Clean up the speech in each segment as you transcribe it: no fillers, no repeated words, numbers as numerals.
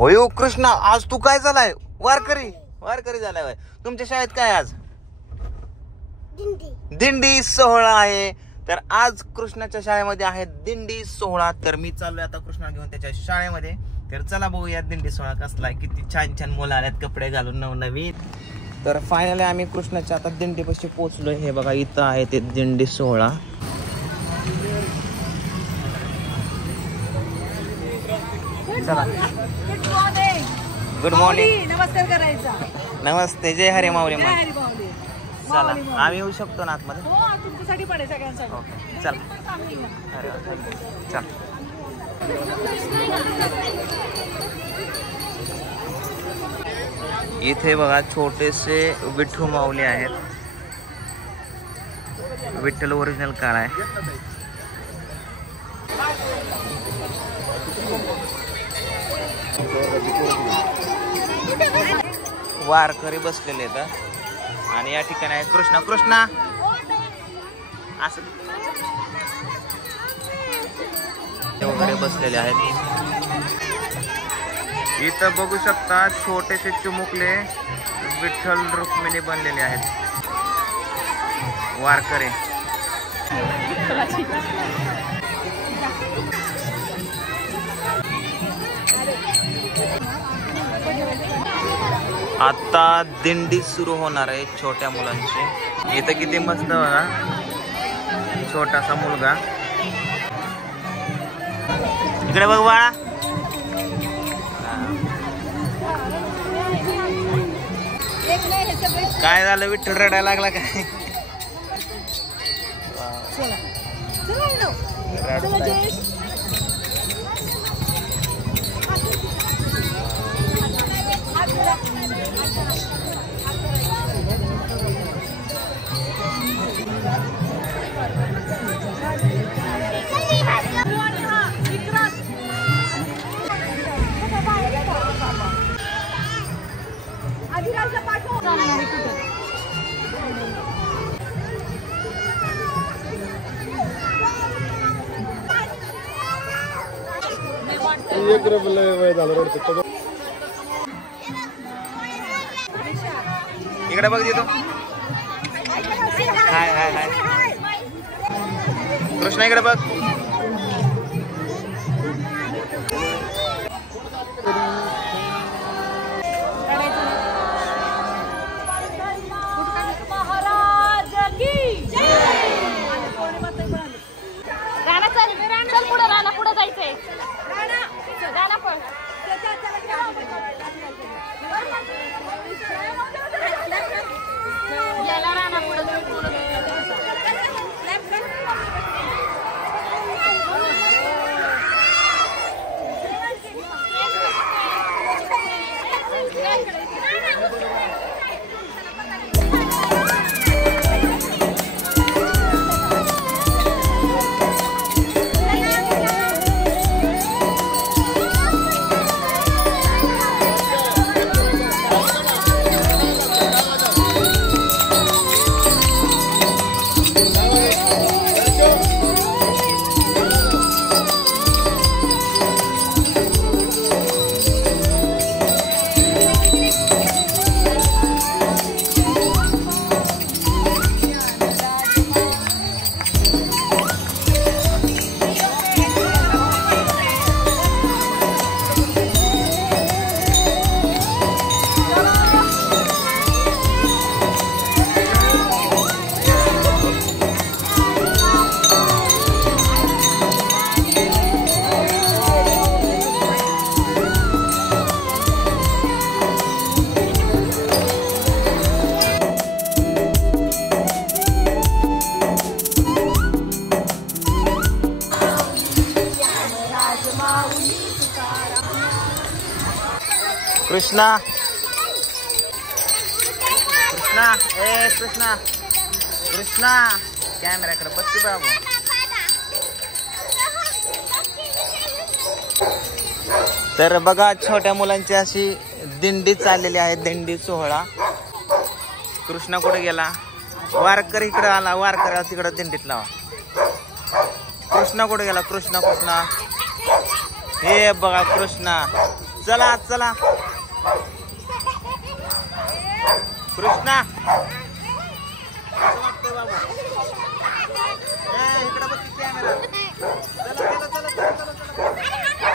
होय कृष्णा, आज तू काय झालाय? वारकरी झालाय होय. तुमच्या शाळेत काय आज दिंडी सोहळा आहे. तर आज कृष्णाच्या शाळेमध्ये आहे दिंडी सोहळा. तर मी चाललोय आता कृष्णा घेऊन त्याच्या शाळेमध्ये. तर चला बघूया दिंडी सोहळा कसला आहे. किती छान छान मुलं आल्यात कपडे घालून नवनवीन. तर फायनली आम्ही कृष्णाच्या आता दिंडीपाशी पोहोचलोय. हे बघा इथं आहे ते दिंडी सोहळा. चला गुड मॉर्निंग. नमस्कार करायचा. नमस्ते. जय हरी माऊली. चला आम्ही येऊ शकतो ना आतमध्ये? हो तुमच्यासाठी पण आहे सगळ्यांसाठी. ओके चला. अरे चल. इथे बघा छोटेसे विठ्ठल माऊली आहेत. विठ्ठल ओरिजिनल काळ आहे. वारकरी बसलेले आहेत आणि या ठिकाणी आहे कृष्णा असं वगैरे बसलेले आहेत. इथं बघू शकता छोटेसे चिमुकले विठ्ठल रुक्मिणी बनलेले आहेत वारकरी. आता दिंडी सुरू होणार आहे छोट्या मुलांची. इथं किती मस्त बघा छोटासा मुलगा. इकडे बघ बाळा. काय झालं? विठ्ठल रडायला लागला काय? इकडे बघ देतो. हाय हाय हाय कृष्णा इकडे बघ. कृष्णा कृष्णा कॅमेराकडे बघ की बाबू. तर बघा छोट्या मुलांची अशी दिंडी चाललेली आहे. दिंडी सोहळा. कृष्णा कुठे गेला? वारकरी इकडे आला. वारकरी तिकडे दिंडीत लावा. कृष्णा कुठे गेला? कृष्णा हे बघा कृष्णा. चला चला कृष्णा कसं वाटतंय बाबा इकडे बघ किती कॅमेरा चला चला चला चला चला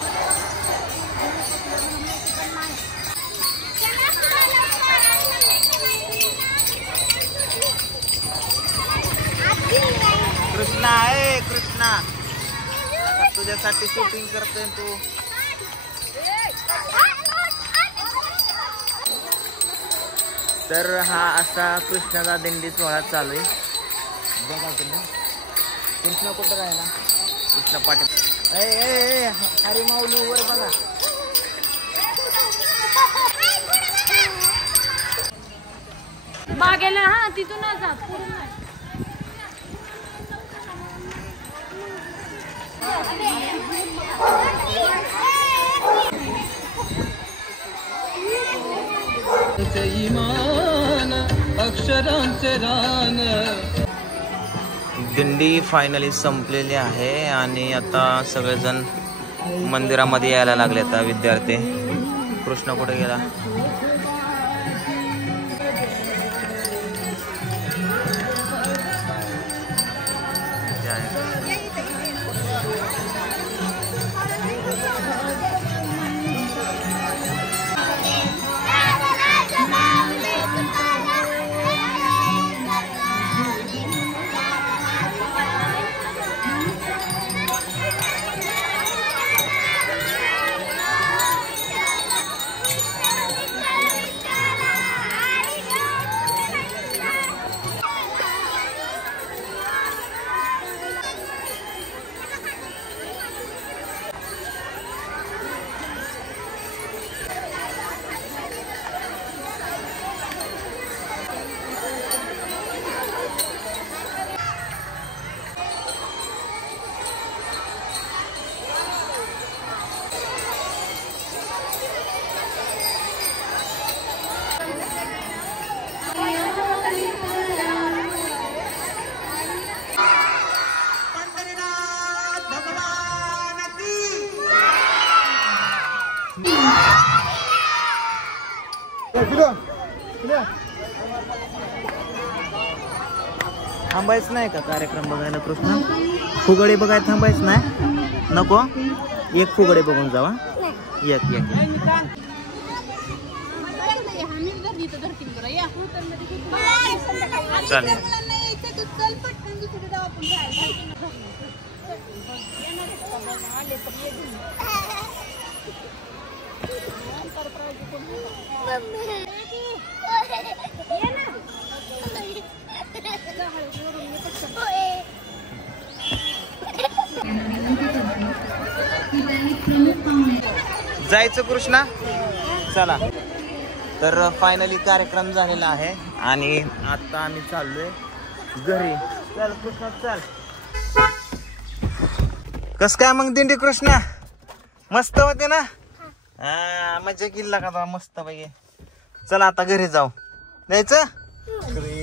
कृष्णा आहे कृष्णा आता तुझ्यासाठी शूटिंग करतोय तू तर हा असा कृष्णाचा दिंडी सोहळा चालू आहे बघा तुम्ही कृष्ण कुठं राहिला कृष्ण पाटील अरे माऊली वर बघा बागेला हा तिथूनच जा पुढून नाही. दिंडी फायनली संपलेली आहे आणि आता सगळेजण मंदिरामध्ये यायला लागले. आता विद्यार्थी कृष्ण कुठे गेला थांबायच नाही का कार्यक्रम बघायला कृष्ण फुगडे बघायला थांबायच नाही नको एक फुगडे बघून जावा एक एक चालेल जायचं कृष्णा चला. तर फायनली कार्यक्रम झालेला आहे आणि आता आम्ही चाललोय घरी. चल कृष्णा चल. कस काय मग दिंडी कृष्णा मस्त होते ना मजा केली का मस्त पैकी. चला आता घरी जाऊ जायचं.